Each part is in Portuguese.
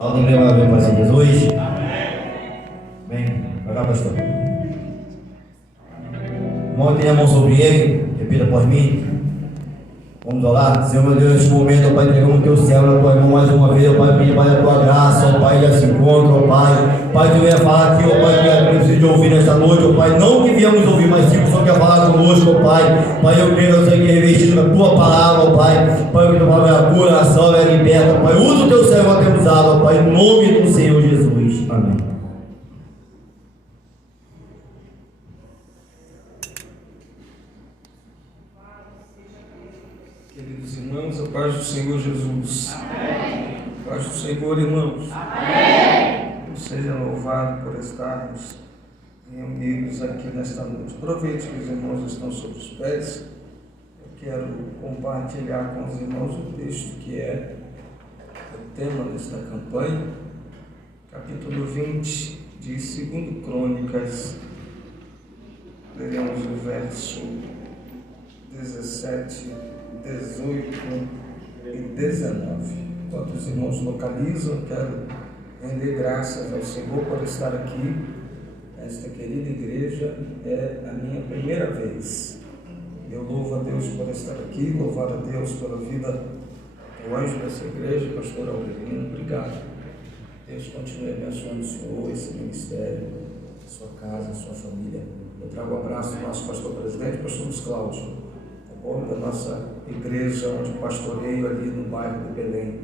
Alguém lembra bem para Jesus? Amém. Vai cá, pastor. Irmão, tenha a mão sobre ele, repita por mim. Vamos orar. Senhor meu Deus, neste momento, ó Pai, entregamos o teu céu na tua mão mais uma vez, ó Pai, pedir para a tua graça, ó Pai, desse encontro, ó Pai. Pai, tu venha falar aqui, ó Pai, que é preciso de ouvir nesta noite, ó Pai. Não que viemos ouvir, mas sim que o Senhor quer falar conosco, ó Pai. Pai, eu creio que eu sei que é revestido da tua palavra, ó Pai. Pai, que tua palavra é a cura, a salva, é a liberta, ó Pai. Usa o teu servo a ter usado, ó Pai, em nome do Senhor Jesus. Amém. Queridos irmãos, a paz do Senhor Jesus. Amém. A paz do Senhor, irmãos. Amém. Seja louvado por estarmos reunidos aqui nesta noite. Aproveite que os irmãos estão sobre os pés. Eu quero compartilhar com os irmãos o texto que é o tema desta campanha, capítulo 20 de 2 Crônicas. Leremos o verso 17, 18 e 19. Enquanto os irmãos localizam, quero render graças ao Senhor por estar aqui. Esta querida igreja é a minha primeira vez. Eu louvo a Deus por estar aqui, louvar a Deus pela vida do anjo dessa igreja, pastor Aurelino. Obrigado. Deus continue abençoando o Senhor, esse ministério, a sua casa, a sua família. Eu trago um abraço do nosso pastor presidente, pastor Luiz Cláudio, da nossa igreja, onde pastoreio ali no bairro de Belém.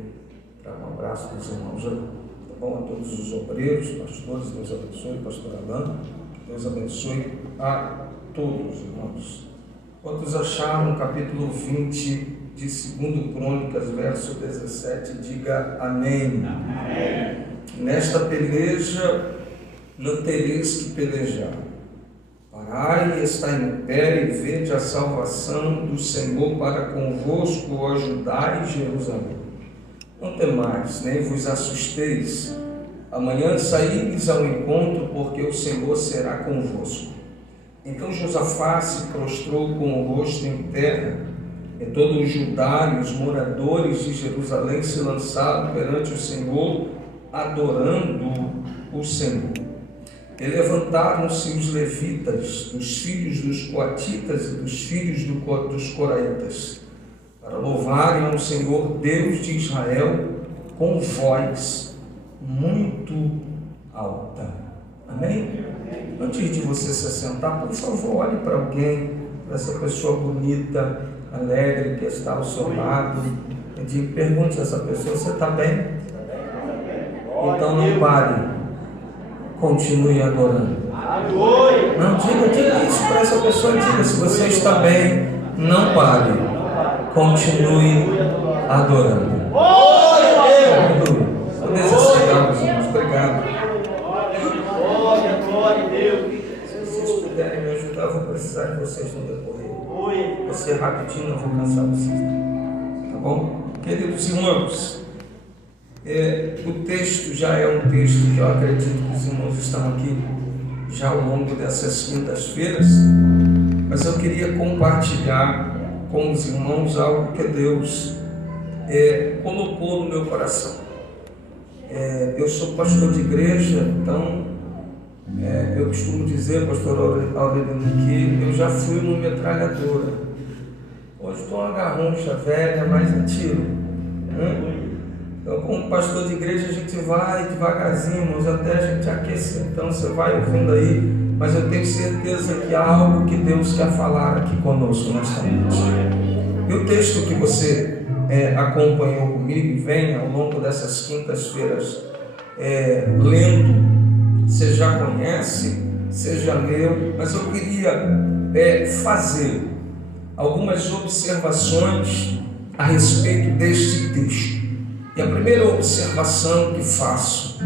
Trago um abraço dos irmãos, tá bom? A todos os obreiros, pastores, Deus abençoe, pastor Alain, Deus abençoe a todos, irmãos. Quantos acharam o capítulo 20 de 2 Crônicas, verso 17, diga amém. Amém. Nesta peleja não tereis que pelejar. Parai e está em pé e vede a salvação do Senhor para convosco, ó Judá e Jerusalém. Não temais, nem vos assusteis. Amanhã saíres ao encontro, porque o Senhor será convosco. Então Josafá se prostrou com o rosto em terra, e todo o Judá e os moradores de Jerusalém se lançaram perante o Senhor, adorando o Senhor. E levantaram-se os levitas, os filhos dos coatitas e dos filhos dos coraitas, para louvarem ao Senhor Deus de Israel com voz muito alta. Amém? Antes de você se assentar, por favor, olhe para alguém, para essa pessoa bonita, alegre que está ao seu lado, e pergunte a essa pessoa: você está bem? Então não pare. Continue adorando. Não, diga isso para essa pessoa. Diga: se você está bem, não pare. Continue adorando. Podeis aceitar, meus irmãos. Obrigado. Se vocês puderem me ajudar, eu vou precisar de vocês no decorrer. Vou ser rapidinho, não vou cansar vocês. Tá bom? Queridos irmãos, o texto já é um texto que eu acredito que os irmãos estão aqui já ao longo dessas quintas-feiras, mas eu queria compartilhar com os irmãos algo que Deus colocou no meu coração. Eu sou pastor de igreja, então eu costumo dizer, pastor Aurelino, que eu já fui uma metralhadora. Hoje estou uma garroncha velha, mas atiro. Então, como pastor de igreja, a gente vai devagarzinho, irmãos, até a gente aquecer. Então, você vai ouvindo aí, mas eu tenho certeza que há algo que Deus quer falar aqui conosco nesta noite. E o texto que você acompanhou comigo e vem ao longo dessas quintas-feiras lendo, você já conhece, você já leu, mas eu queria fazer algumas observações a respeito deste texto. E a primeira observação que faço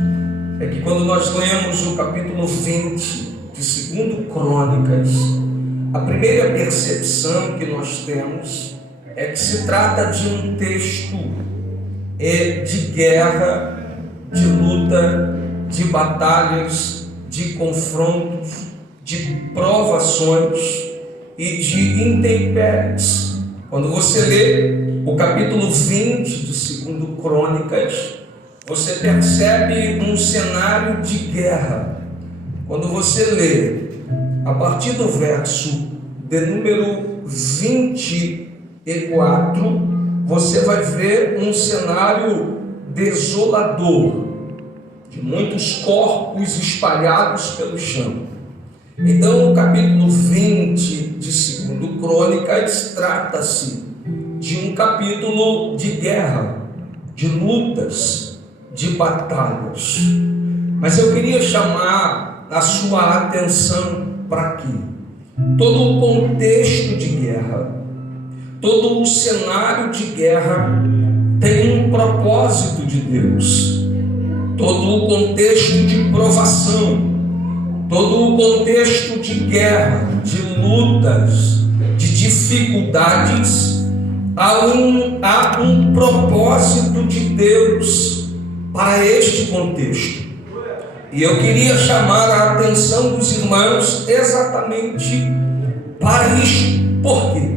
é que quando nós lemos o capítulo 20 de 2 Crônicas, a primeira percepção que nós temos é que se trata de um texto de guerra, de luta, de batalhas, de confrontos, de provações e de intempéries. Quando você lê o capítulo 20 de 2 Crônicas, você percebe um cenário de guerra. Quando você lê a partir do verso de número 24, você vai ver um cenário desolador, de muitos corpos espalhados pelo chão. Então, o capítulo 20 de 2 Crônicas trata-se de um capítulo de guerra, de lutas, de batalhas. Mas eu queria chamar a sua atenção para aqui. Todo o contexto de guerra, todo o cenário de guerra tem um propósito de Deus. Todo o contexto de provação, todo o contexto de guerra, de lutas, de dificuldades, há um propósito de Deus para este contexto. E eu queria chamar a atenção dos irmãos exatamente para isto. Por quê?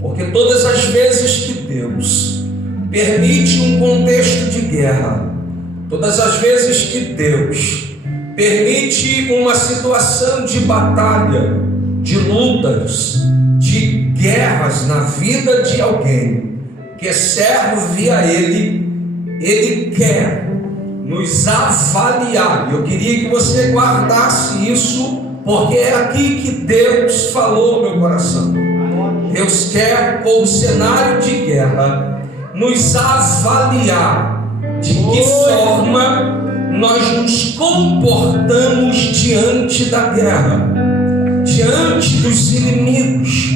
Porque todas as vezes que Deus permite um contexto de guerra, todas as vezes que Deus permite uma situação de batalha, de lutas, de guerras na vida de alguém que serve a Ele, Ele quer nos avaliar. Eu queria que você guardasse isso, porque é aqui que Deus falou no meu coração. Deus quer, com o cenário de guerra, nos avaliar de que forma nós nos comportamos diante da guerra, diante dos inimigos,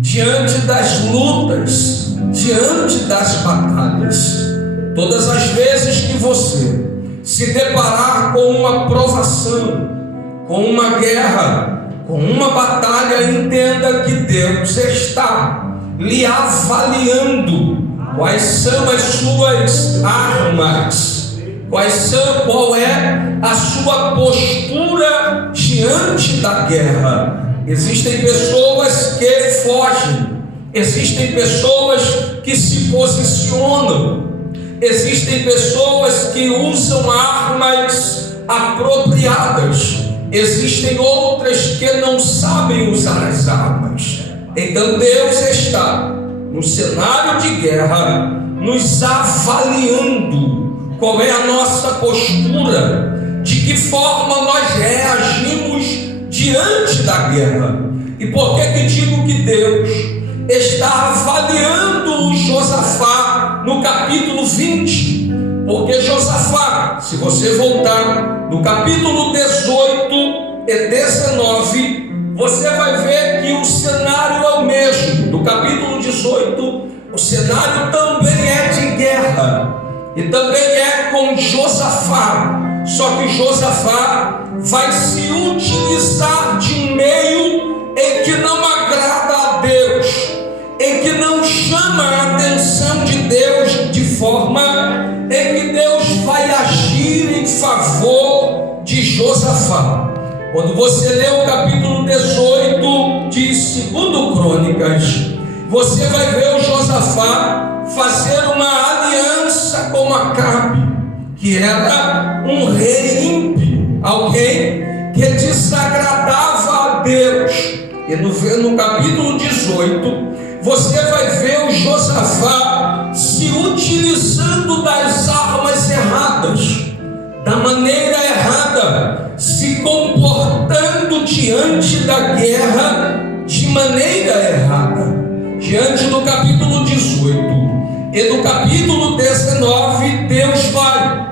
diante das lutas, diante das batalhas. Todas as vezes que você se deparar com uma provação, com uma guerra, com uma batalha, entenda que Deus está lhe avaliando quais são as suas armas, qual é a sua postura diante da guerra. Existem pessoas que fogem, existem pessoas que se posicionam, existem pessoas que usam armas apropriadas, existem outras que não sabem usar as armas. Então Deus está no cenário de guerra nos avaliando qual é a nossa postura, de que forma nós reagimos diante da guerra. E por que digo que Deus está avaliando Josafá no capítulo 20? Porque Josafá, se você voltar no capítulo 18 e 19, você vai ver que o cenário é o mesmo. No capítulo 18, o cenário também é de guerra, e também é com Josafá. Só que Josafá vai se utilizar de um meio em que não agrada a Deus, em que não chama a atenção de Deus, de forma em que Deus vai agir em favor de Josafá. Quando você lê o capítulo 18 de 2 Crônicas, você vai ver o Josafá fazer uma aliança com Acabe, que era um rei ímpio, alguém que desagradava a Deus. E no capítulo 18, você vai ver o Josafá se utilizando das armas erradas, da maneira errada, se comportando diante da guerra de maneira errada. Diante do capítulo 18 e do capítulo 19, Deus vai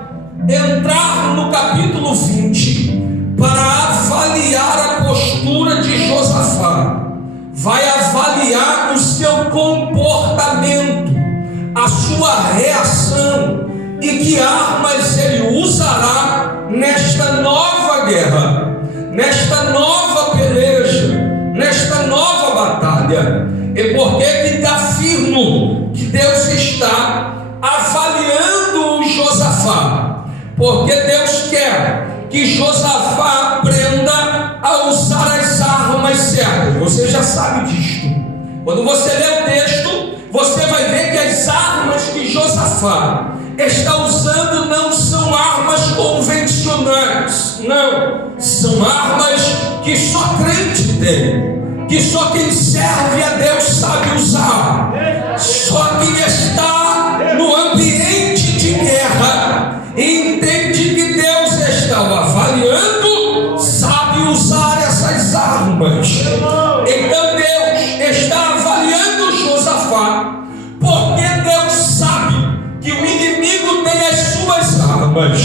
entrar no capítulo 20 para avaliar a postura de Josafá, vai avaliar o seu comportamento, a sua reação, e que armas ele usará nesta nova guerra, nesta nova peleja, nesta nova batalha. E por que afirmo que Deus está avaliando o Josafá? Porque Deus quer que Josafá aprenda a usar as armas certas. Você já sabe disto. Quando você lê o texto, você vai ver que as armas que Josafá está usando não são armas convencionais, não, são armas que só crente tem, que só quem serve a Deus sabe usar, só quem está no ambiente de guerra entende que Deus está avaliando, sabe usar essas armas. Então Deus está avaliando Josafá, porque Deus sabe que o inimigo tem as suas armas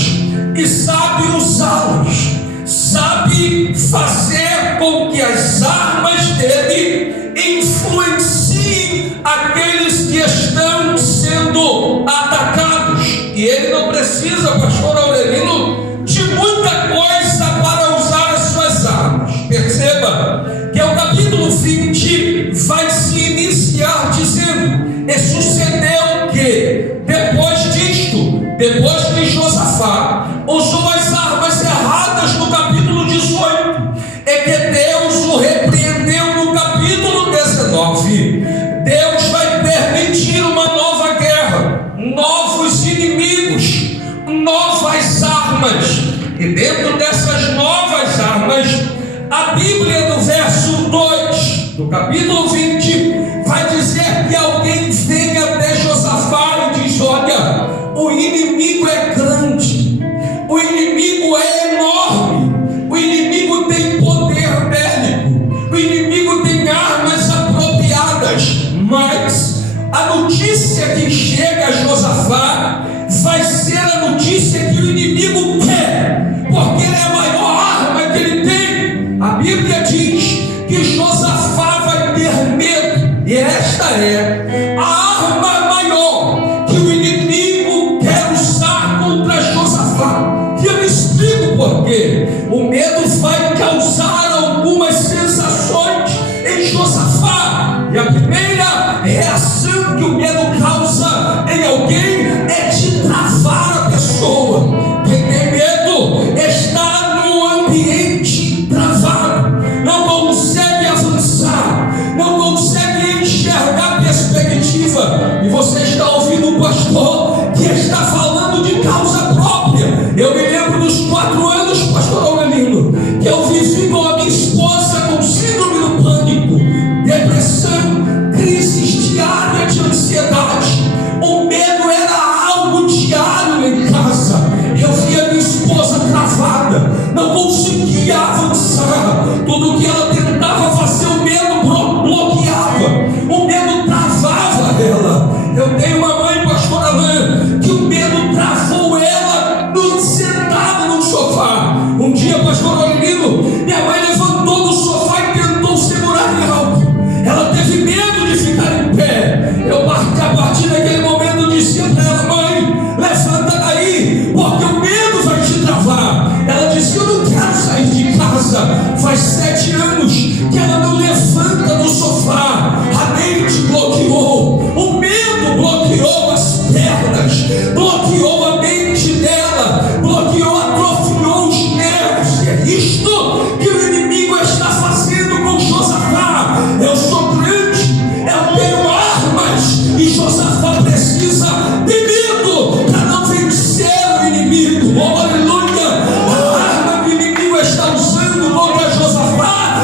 e sabe usá-las, sabe fazer com que as armas dele influenciem aqueles que estão sendo atacados. E ele não precisa, pastor Aurelino, de muita coisa para usar as suas armas. Perceba que o capítulo 20 vai se iniciar dizendo: e sucedeu que depois disto, depois que Josafá usou as armas erradas no capítulo 18, é que Deus o repreendeu no capítulo 19. Deus vai permitir uma nova guerra, novos inimigos, novas armas. E dentro dessas novas armas, a Bíblia no verso 2 do capítulo 20 vai dizer que alguém vem até Josafá e diz: olha, o inimigo é grande, o inimigo é enorme, o inimigo tem poder bélico, o inimigo tem armas apropriadas, mas a notícia que chega a Josafá vai ser a notícia que o inimigo quer, porque ele é a maior arma que ele tem. A Bíblia diz que Josafá vai ter medo, e esta é a arma maior que o inimigo quer usar contra Josafá. E eu me explico por quê. O medo vai causar algumas sensações em Josafá, e a primeira reação que o medo causa em alguém é de travar a pessoa. Quem tem medo está no ambiente travado, não consegue avançar, não consegue enxergar perspectiva. E você está ouvindo um pastor que está falando de causa própria. Eu me lembro dos 4 anos, pastor Aurelino, que eu vivi com a minha esposa com síndrome do pânico, depressão, crises diárias de ansiedade. O medo era algo diário em casa. Eu via minha esposa travada, não conseguia avançar. Tudo que ela tentava fazer, o medo bloqueava, o medo travava ela. Eu tenho uma mãe, pastor Alain, que o medo travou ela sentada no sofá. Um dia, pastor Aurelino, minha mãe levantou do sofá e tentou segurar em algo. Ela teve medo de ficar em pé. Eu, a partir daquele momento, disse para ela: mãe, levanta daí, porque o medo vai te travar. Ela disse: eu não quero sair de casa. Faz 7 anos que ela não levanta do sofá. A mente bloqueou, o medo bloqueou as pernas, bloqueou a mente dela, bloqueou, atrofiou os nervos. E é isto que o inimigo está fazendo com Josafá. Eu sou grande, eu tenho armas, e Josafá precisa de medo para não vencer o inimigo. Oh, aleluia! A arma que o inimigo está usando contra Josafá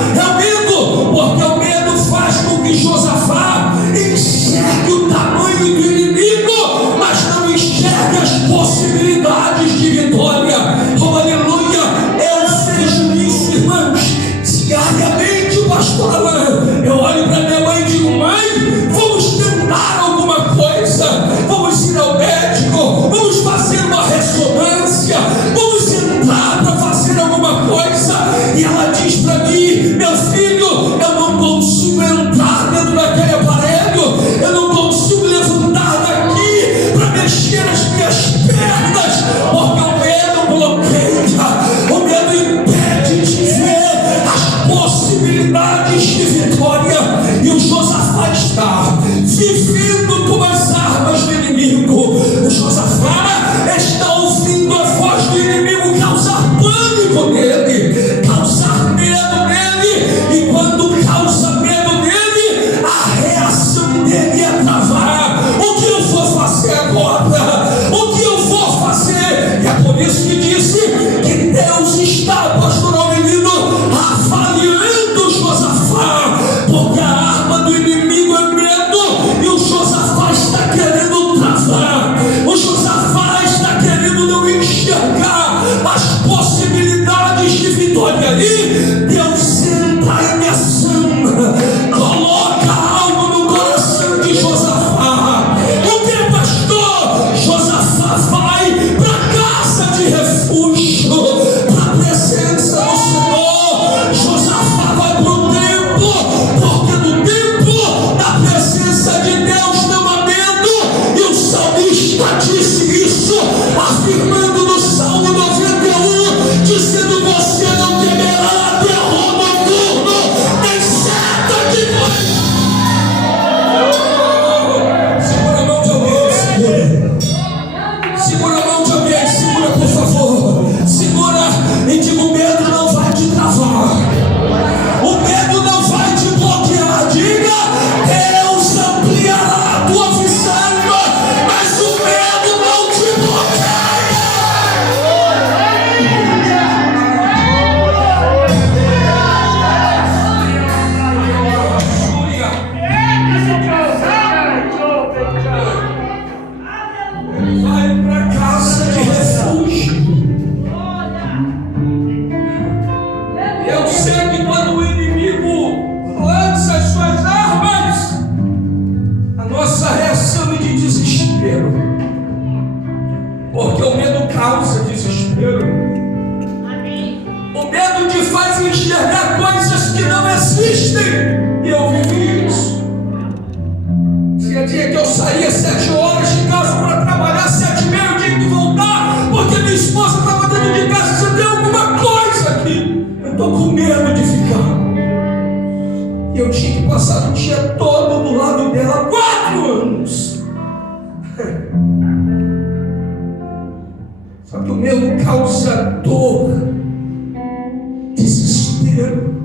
existem, e eu vivi isso. Tinha dia que eu saía 7 horas de casa para trabalhar, 7h30 eu tinha que voltar, porque minha esposa estava dentro de casa. Você tem alguma coisa aqui? Eu estou com medo de ficar. E eu tinha que passar o dia todo do lado dela, 4 anos. Só que o medo causa dor, desespero,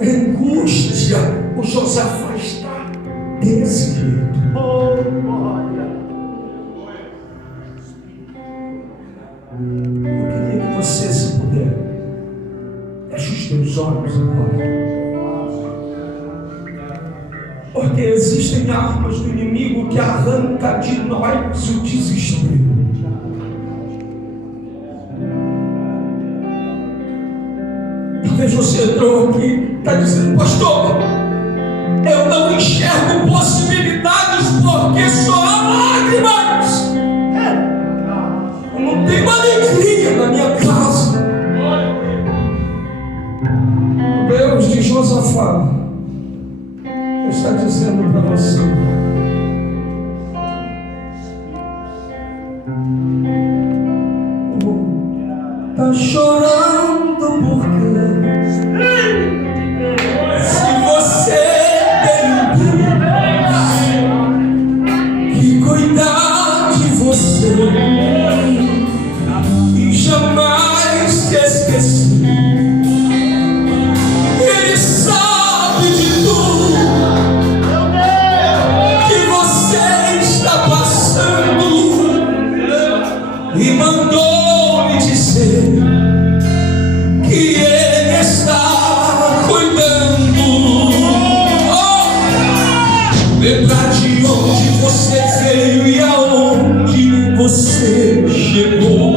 angústia. O Josafá está desse jeito. Eu queria que você, se puder, feche os teus olhos agora. Porque existem armas do inimigo que arranca de nós o desespero. Talvez você entrou aqui e está dizendo: pastor, eu não enxergo possibilidades porque só há lágrimas. Eu não tenho alegria na minha casa. O Deus de Josafá está dizendo para você: está chorando porque se você tem que cuidar de você e jamais se esquecer, Ele sabe de tudo que você está passando e mandou me dizer que Ele está cuidando. Lembrar de onde você veio e aonde você chegou.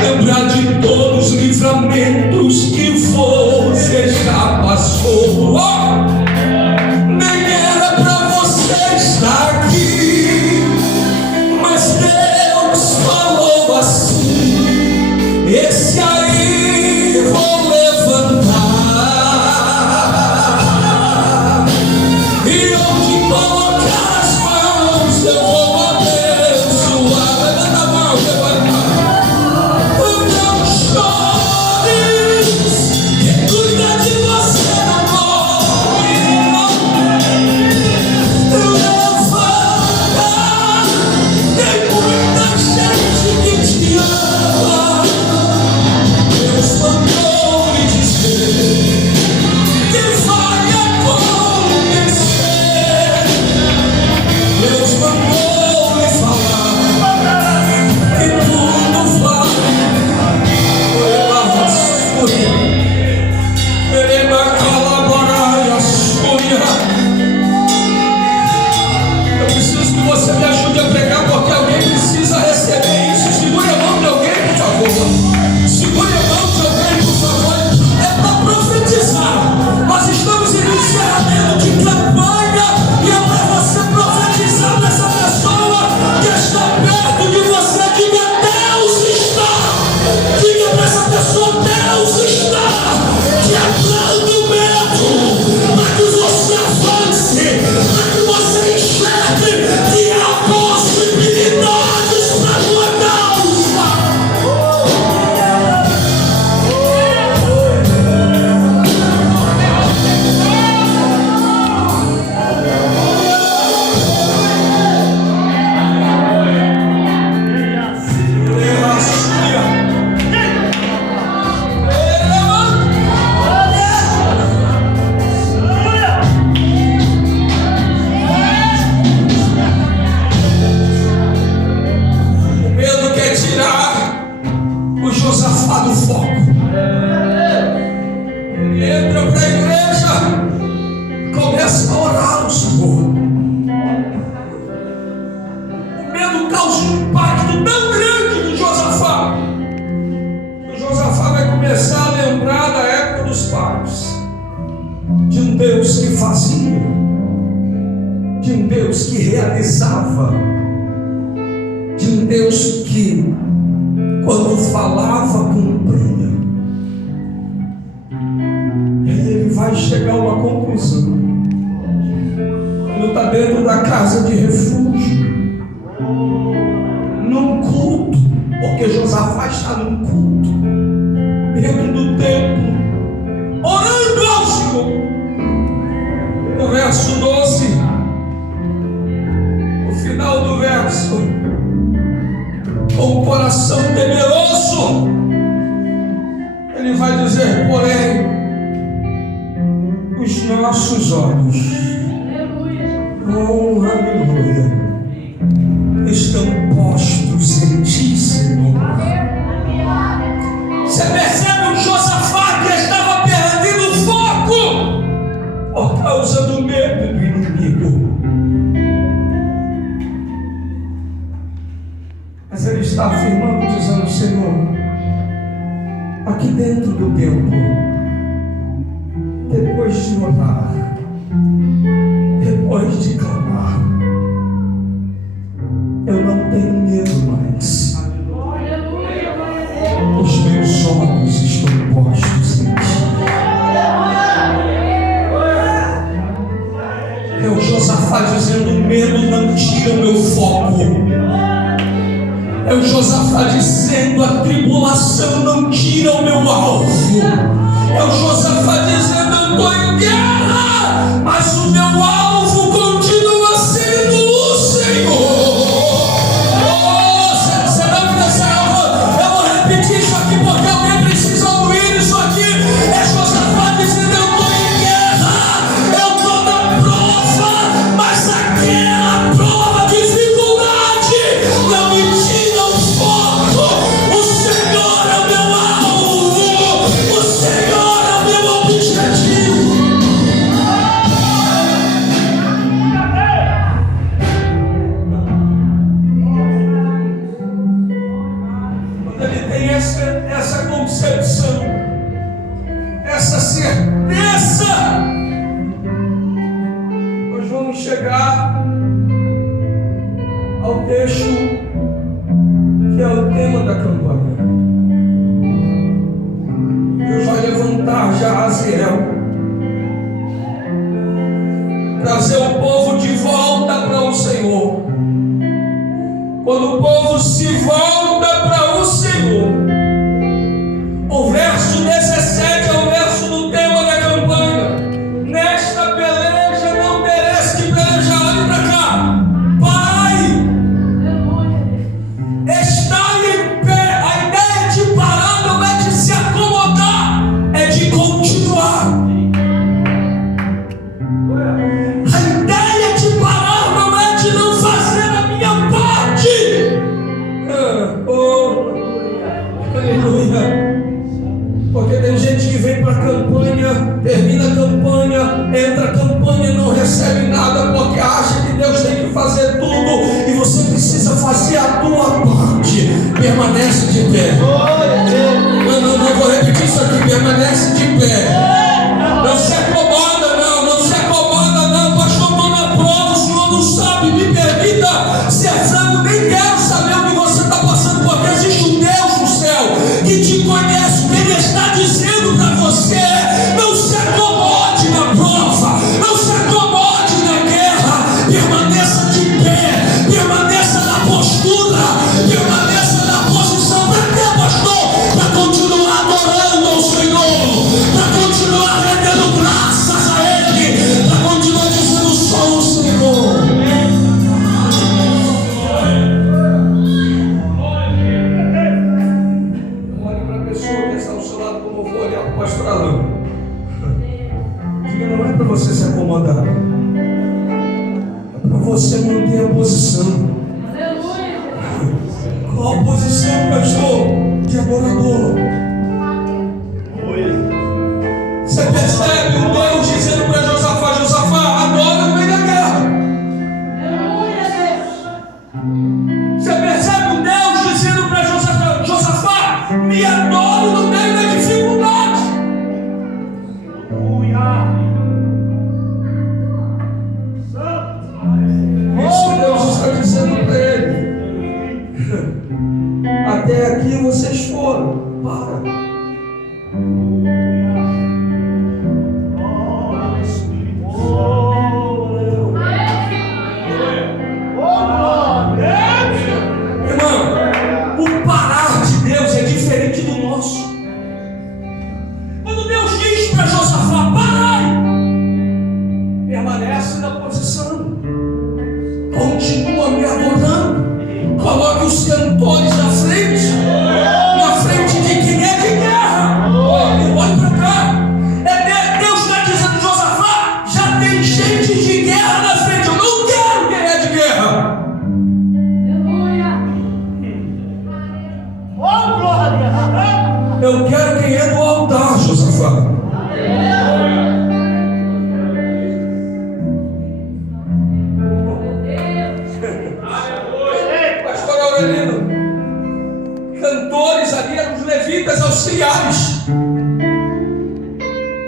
Lembrar de todos os livramentos que você já passou. Nem era para você estar aqui, mas Deus falou assim: esse aí vou levantar, e onde colocar as mãos eu vou abençoar. Levanta a mão, levanta. Não chores, quem cuida de você não morre. Levanta, tem muita gente que te ama. Deus mandou me dizer que vai acontecer. Deus mandou me falar que tudo vai. Eu preciso que você me ajude a pregar, porque alguém precisa receber isso. Segure a mão de alguém, por favor. Segure a mão de alguém, por favor. É para profetizar. Nós estamos em encerramento de campanha e é para você profetizar nessa pessoa que está perto de você. Diga: Deus está. Diga para essa pessoa: Deus está quebrando o medo, para que você avance, para que você enxergue que há possibilidades para a tua causa. O medo quer tirar o Josafá do foco. Ele entra para a igreja e começa a orar ao Senhor. O medo causa um impacto tão grande no Josafá que o Josafá vai começar a lembrar da época dos pais, de um Deus que fazia, de um Deus que realizava, de um Deus que, quando falava, cumpria. faz chegar a uma conclusão. Quando está dentro da casa de refúgio, num culto, porque Josafá está num culto, dentro do templo, orando ao Senhor. No verso 12, no final do verso, com o coração temeroso, ele vai dizer: porém, os nossos olhos, oh aleluia, estão postos em ti, Senhor. Você percebe o Josafá que estava perdendo o foco por causa do medo do inimigo. Mas ele está afirmando, dizendo: Senhor, aqui dentro do templo, depois de orar, depois de clamar, eu não tenho medo mais. Os meus olhos estão postos em ti. É o Josafá dizendo: o medo não tira o meu foco. É o Josafá dizendo: a tribulação não tira o meu alvo. É o Josafá dizendo: eu estou em guerra, mas o meu alvo continua sendo o Senhor. Oh, você não me deixa, eu vou repetir isso aqui porque alguém precisa ouvir isso aqui. É Josafá dizendo: eu estou em guerra, eu estou na prova, mas aquela prova, dificuldade, não me tira o foco. O Senhor é o meu alvo, o Senhor é o meu objetivo. Quando ele tem essa concepção, essa certeza, nós vamos chegar ao texto que é o tema da campanha. Deus vai levantar Jahaziel, trazer o povo de volta para o Senhor. Quando o povo se volta para o Senhor, o verso 17 é o verso do tema da campanha. Nesta peleja não tereis que pelejar. Olha para cá. Pai, estar em pé. A ideia de parar não é de se acomodar, é de continuar. A ideia de parar não é de não fazer a minha parte. Aleluia. Porque tem gente que vem para a campanha, termina a campanha, entra a campanha e não recebe nada, porque acha que Deus tem que fazer tudo e você precisa fazer a tua parte. Permanece de pé. Não vou repetir isso aqui. Permanece de pé. Não se acomoda, não se acomoda, não. Pastor, estou na prova, o senhor não sabe. Me permita ser franco, nem quero saber o que você está passando, porque existe um Deus no céu que te conhece. Ele está dizendo para você: não se acomode na prova, não se acomode na guerra. Permaneça de pé, permaneça na postura, permaneça na posição. Para quê, pastor? Para continuar adorando ao Senhor, para continuar rendendo graças a Ele, para continuar dizendo: só o Senhor. Olhe para a pessoa que está ao seu lado, como eu vou olhar para o pastor Alain. Diga: não é para você se acomodar, é para você manter a posição. Qual a posição, pastor? De adorador. Você percebe o Deus dizendo para Josafá: Josafá, adora no meio da guerra. Você percebe o Deus dizendo para Josafá: Josafá, me adora no meio da dificuldade. Isso Deus está dizendo para ele. Até aqui vocês foram. Para. cantores na frente de quem é de guerra. Olha para cá. Deus está dizendo: Josafá, já tem gente de guerra na frente. Eu não quero quem é de guerra. Eu quero quem é do altar, Josafá. Pastor Aurelino, cantores ali eram os levitas auxiliares,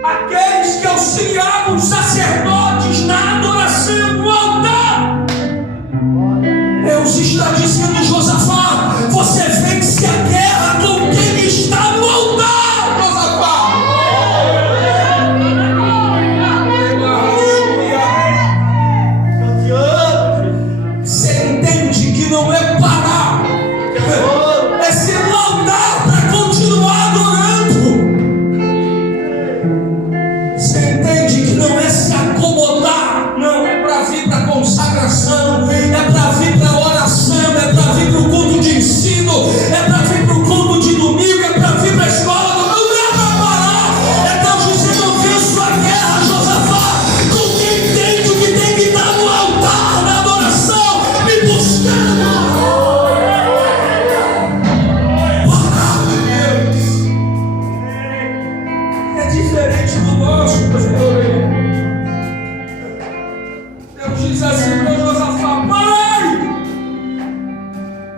aqueles que auxiliavam os sacerdotes na adoração no altar. Deus está dizendo: Josafá, você vence a guerra com quem está no altar, Josafá. Você entende que não é parar, é se moldar para continuar adorando. Você entende que não é se acomodar, não, é para vir para a consagração, é para vir para a oração, é para vir para o culto de ensino, é para vir para o culto de domingo, é para vir para a escola. Não é para parar. É Deus dizendo: eu venço a guerra, Josafá, com quem entende que tem que estar no altar, na adoração, me buscando. Palavra de Deus é diferente do nosso, pastor. Deus diz assim para Josafá: pai,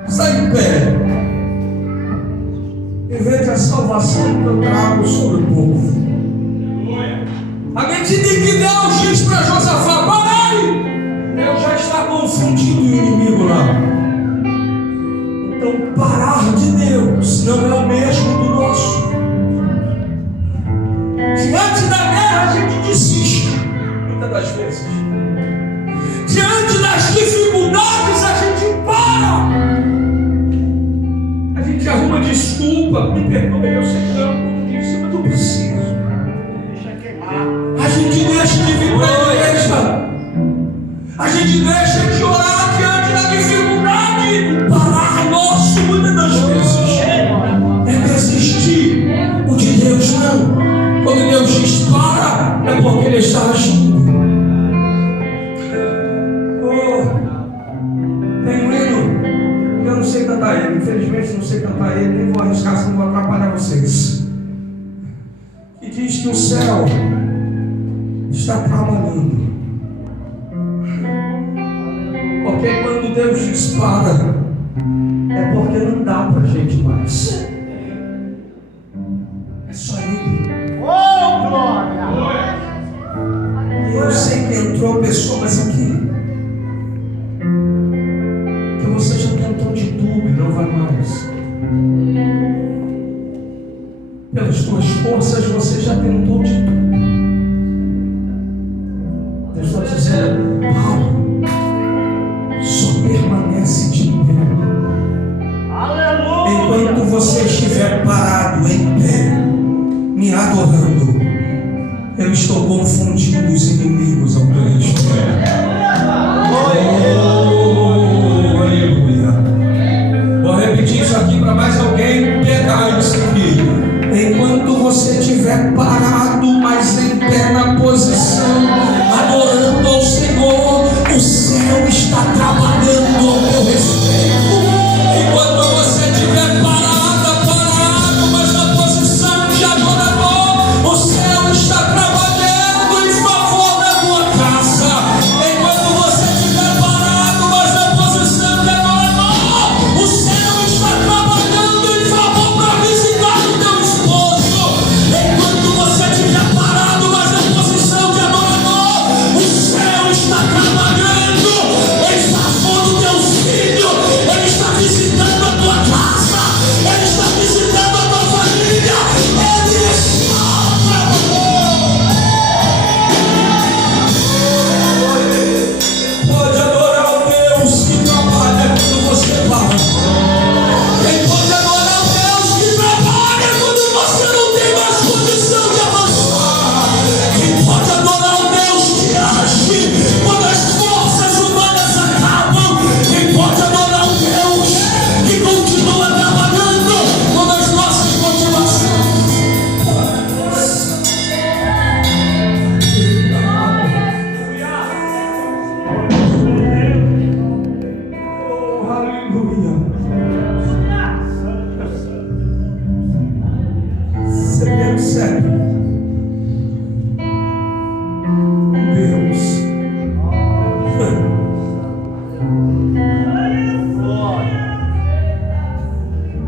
sai em pé e veja a salvação que eu trago sobre o povo. À medida que Deus diz para Josafá: pai, Deus já está confundindo o inimigo lá. Então, parar de Deus não é o mesmo do nosso. Diante da guerra a gente desiste, muitas das vezes. Diante das dificuldades a gente para. A gente arruma desculpa: me perdoe, eu sei que eu não disse, mas eu preciso. A gente deixa de vir para a igreja. A gente deixa de orar diante da dificuldade. Parar nosso, muitas das vezes, é desistir. O de Deus não. Quando Deus diz para, é porque Ele está agindo. Tem um hino, eu não sei cantar ele, infelizmente não sei cantar ele, nem vou arriscar, senão vou atrapalhar vocês. Que diz que o céu está trabalhando. Porque quando Deus diz para, é porque não dá pra gente mais. É só Ele. E eu sei que entrou pessoas aqui que você já tentou de tudo e não vai mais. Pelas tuas forças você já tentou de tudo. Deus está dizendo: Paulo, só permanece de pé. Enquanto você estiver parado em pé, me adorando, eu estou confundindo os inimigos ao teu respeito. Aleluia. Vou repetir isso aqui para mais alguém pegar isso aqui. Enquanto você estiver parado, mas em pé na posição, adorando ao Senhor, o céu está trabalhando ao teu respeito. Enquanto você estiver parado, mas na posição de adorador, o céu está trabalhando em favor da tua casa. Enquanto você estiver parado, mas na posição de adorador, o céu está trabalhando em favor para visitar o teu esposo. Enquanto você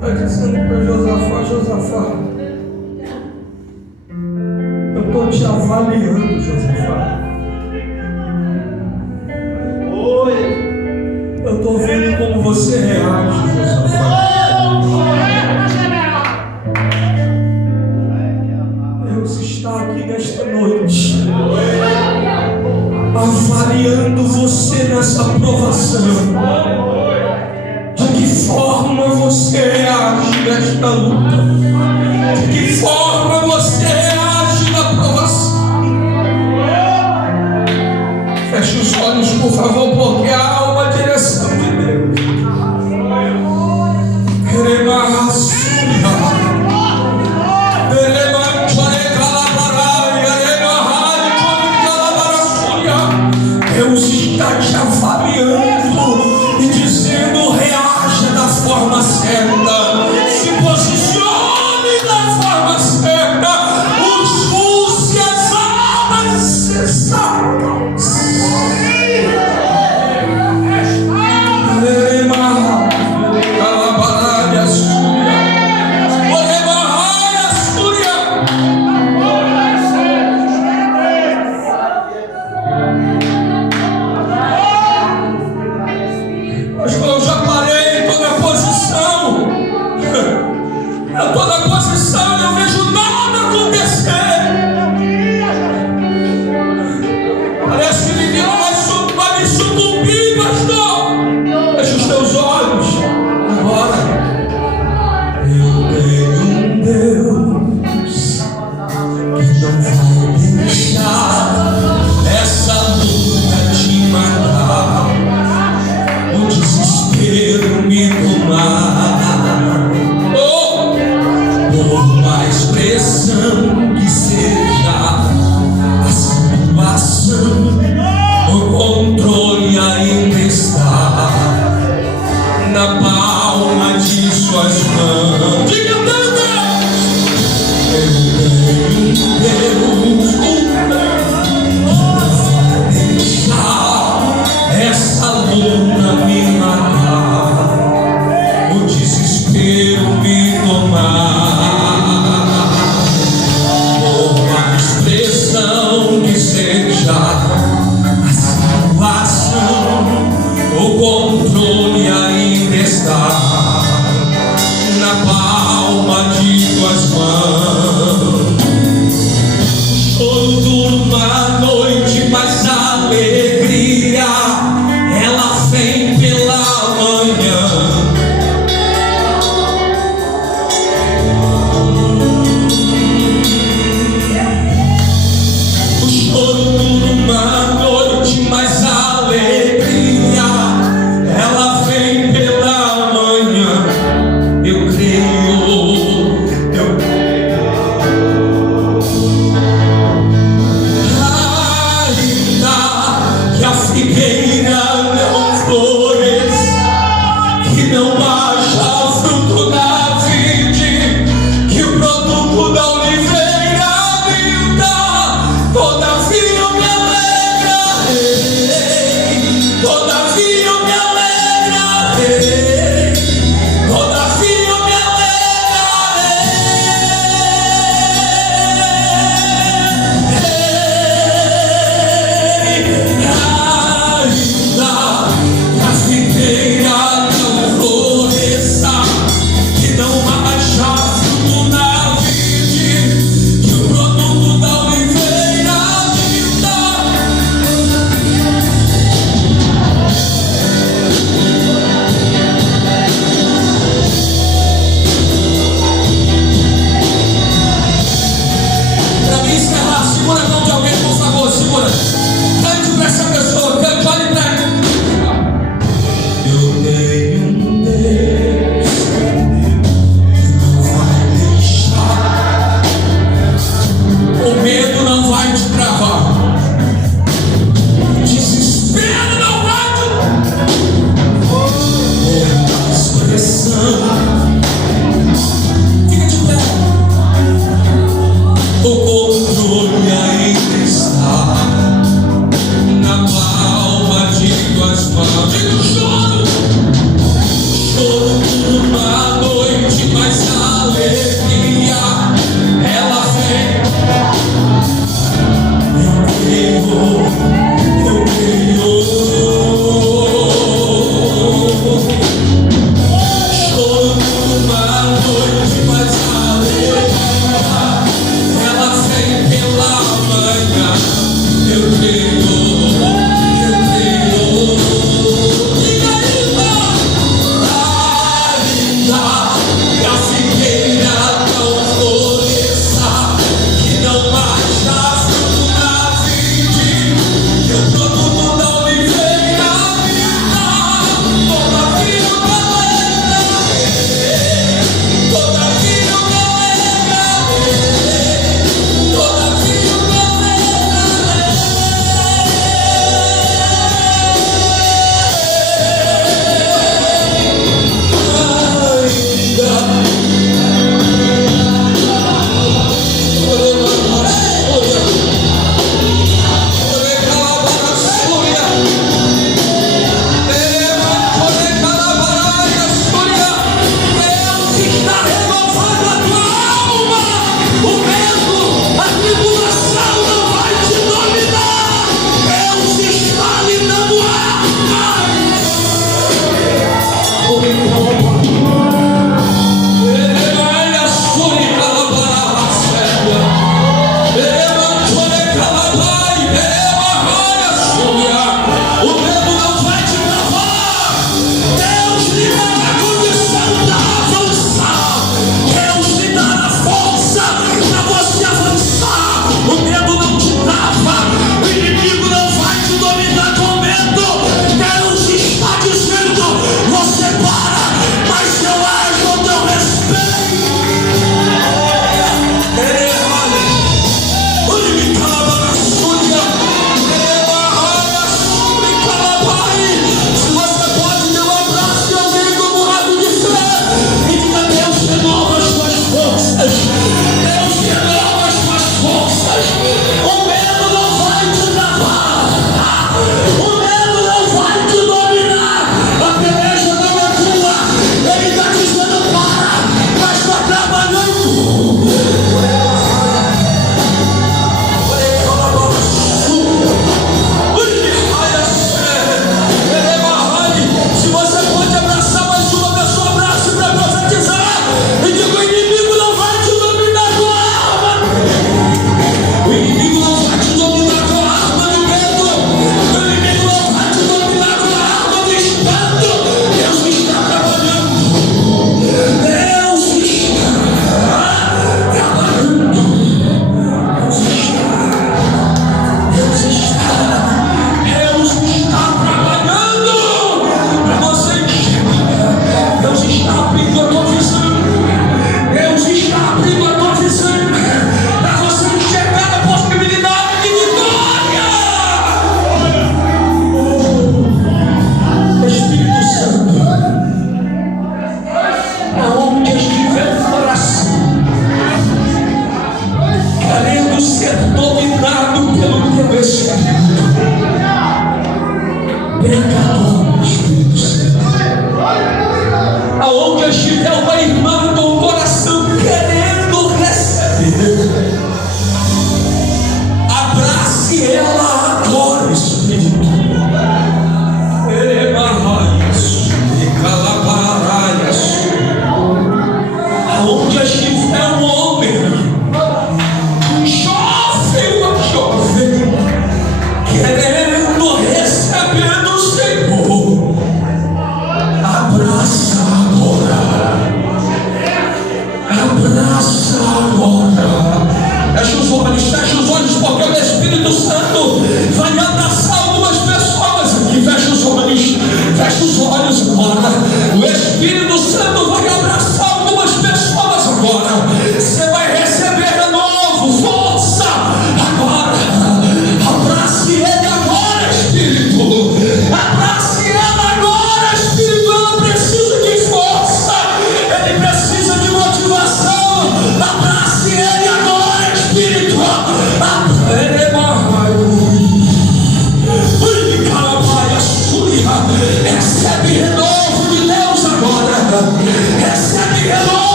Está dizendo para Josafá: Josafá, eu estou te avaliando, Josafá. Eu estou vendo como você reage, Josafá. Deus está aqui nesta noite, avaliando você nessa provação. De que forma você reage nesta luta? De que forma você reage na provação? Feche os olhos, por favor, porque há uma direção de Deus. Deus está te avaliando e dizendo: reaja da forma certa, se posicione da forma certa, use as armas necessárias.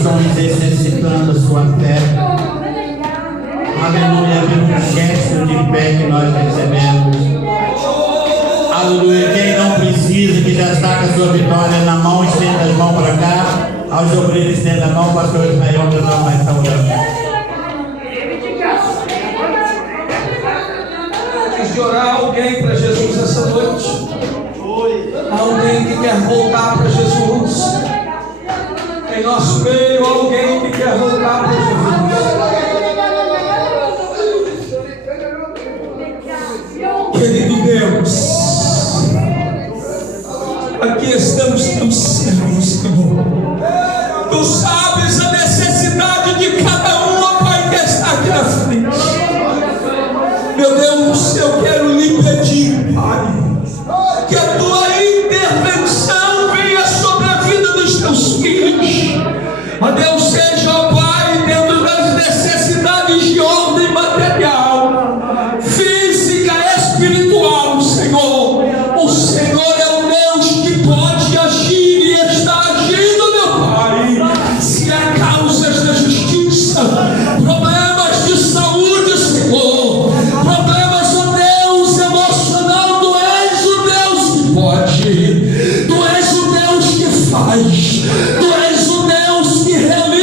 corações exercitando a sua fé. Aleluia, pelo gesto de fé que nós recebemos. Aleluia, quem não precisa, que já está com a sua vitória na mão, estenda as mãos para cá. Aos obreiros, estenda a mão, pastor Israel, que não vai estar orando. Antes de orar, alguém para Jesus essa noite? Alguém que quer voltar para Jesus? Em nosso meio, alguém que quer voltar para Jesus? Querido Deus, aqui estamos teus servos, Senhor. Tu sabes a necessidade de cada um, ó Pai, que está aqui na frente. Meu Deus, eu quero lhe pedir, Pai, que a tua intervenção venha sobre a vida dos teus filhos. Ó Deus, seja, ó Pai, dentro das necessidades de ordem material, física, espiritual, Senhor. O Senhor é o Deus que pode agir e está agindo, meu Pai. Se há causas da justiça, problemas de saúde, Senhor, problemas, ó Deus, emocional, tu és o Deus que pode, tu és o Deus que faz, tu és o Deus que realiza.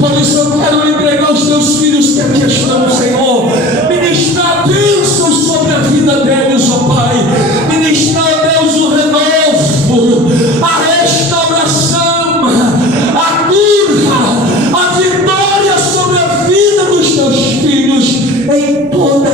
Por isso eu quero entregar aos teus filhos que aqui estão, Senhor, ministrar bênçãos sobre a vida deles, ó Pai, ministrar, ó Deus, o renovo, a restauração, a cura, a vitória sobre a vida dos teus filhos em toda